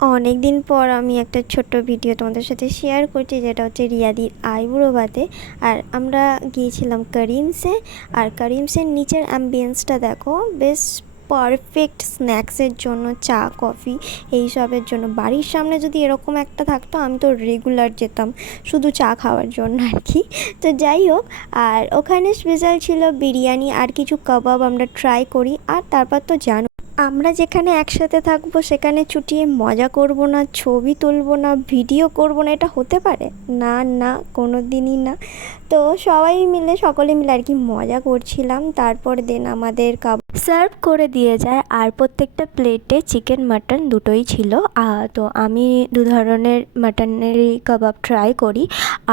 অনেক দিন পর আমি একটা ছোট্ট ভিডিও তোমাদের সাথে শেয়ার করছি, যেটা হচ্ছে রিয়াদির আইবুড়ো ভাতে আর আমরা গিয়েছিলাম করিমসে আর করিমসের নিচের অ্যাম্বিয়েন্সটা দেখো, বেশ পারফেক্ট স্ন্যাক্সের জন্য, চা কফি এইসবের জন্য। বাড়ির সামনে যদি এরকম একটা থাকতো, আমি তো রেগুলার যেতাম, শুধু চা খাওয়ার জন্য আর কি তো যাই হোক, আর ওখানে স্পেশাল ছিল বিরিয়ানি আর কিছু কাবাব আমরা ট্রাই করি, আর তারপর তো জানো আমরা যেখানে একসাথে থাকব, সেখানে ছুটিয়ে মজা করব না, ছবি তুলব না, ভিডিও করব না, এটা হতে পারে? না না কোনো দিনই না। তো সবাই মিলে, সকলে মিলে আর কি মজা করছিলাম। তারপর দেন আমাদের কাব সার্ভ করে দিয়ে যায়। আর প্রত্যেকটা প্লেটে চিকেন, মাটন দুটোই ছিল। তো আমি দু ধরনের মাটনেরই কাবাব ট্রাই করি।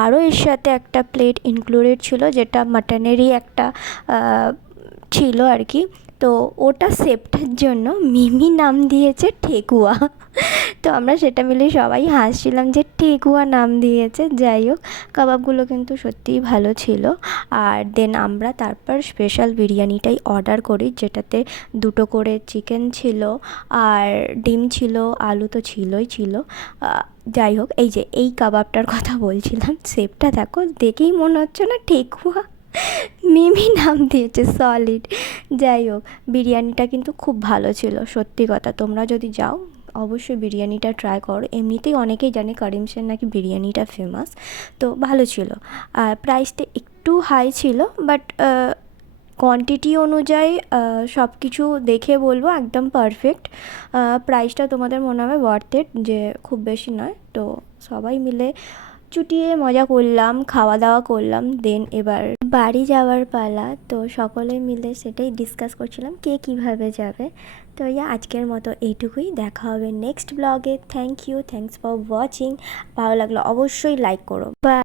আরও এর সাথে একটা প্লেট ইনক্লুডেড ছিল, যেটা মাটনেরই একটা ছিল আর কি। তো ওটা সেপ্টার জন্য মিমি নাম দিয়েছে ঠেকুয়া। তো আমরা সেটা মিলে সবাই হাসছিলাম যে ঠেকুয়া নাম দিয়েছে, যাই হোক, কাবাবগুলো কিন্তু সত্যিই ভালো ছিল। আর দেন আমরা তারপর স্পেশাল বিরিয়ানিটাই অর্ডার করি, যেটাতে দুটো করে চিকেন ছিল আর ডিম ছিল, আলু তো ছিলই ছিল। যাই হোক, এই যে, এই কাবাবটার কথা বলছিলাম শেপটা দেখো, দেখেই মনে হচ্ছে না ঠেকুয়া মিমি নাম দিয়েছে সলিড যাই হোক, বিরিয়ানিটা কিন্তু খুব ভালো ছিল, সত্যি কথা। তোমরা যদি যাও, অবশ্যই বিরিয়ানিটা ট্রাই করো। এমনিতেই অনেকেই জানে করিমসের নাকি বিরিয়ানিটা ফেমাস তো ভালো ছিল। আর প্রাইসটা একটু হাই ছিল বাট কোয়ান্টিটি অনুযায়ী সব কিছু দেখে বলব একদম পারফেক্ট প্রাইসটা তোমাদের মনে হবে ওয়ার্থেড যে খুব বেশি নয়। তো সবাই মিলে চুটিয়ে মজা করলাম, খাওয়া দাওয়া করলাম দেন এবার বাড়ি যাওয়ার পালা, তো সকলে মিলে সেটাই ডিসকাস করছিলাম কে কীভাবে যাবে। তো ইয়া, আজকের মতো এইটুকুই। দেখা হবে নেক্সট ব্লগে thank you thanks for watching ভালো লাগল অবশ্যই লাইক করো। বা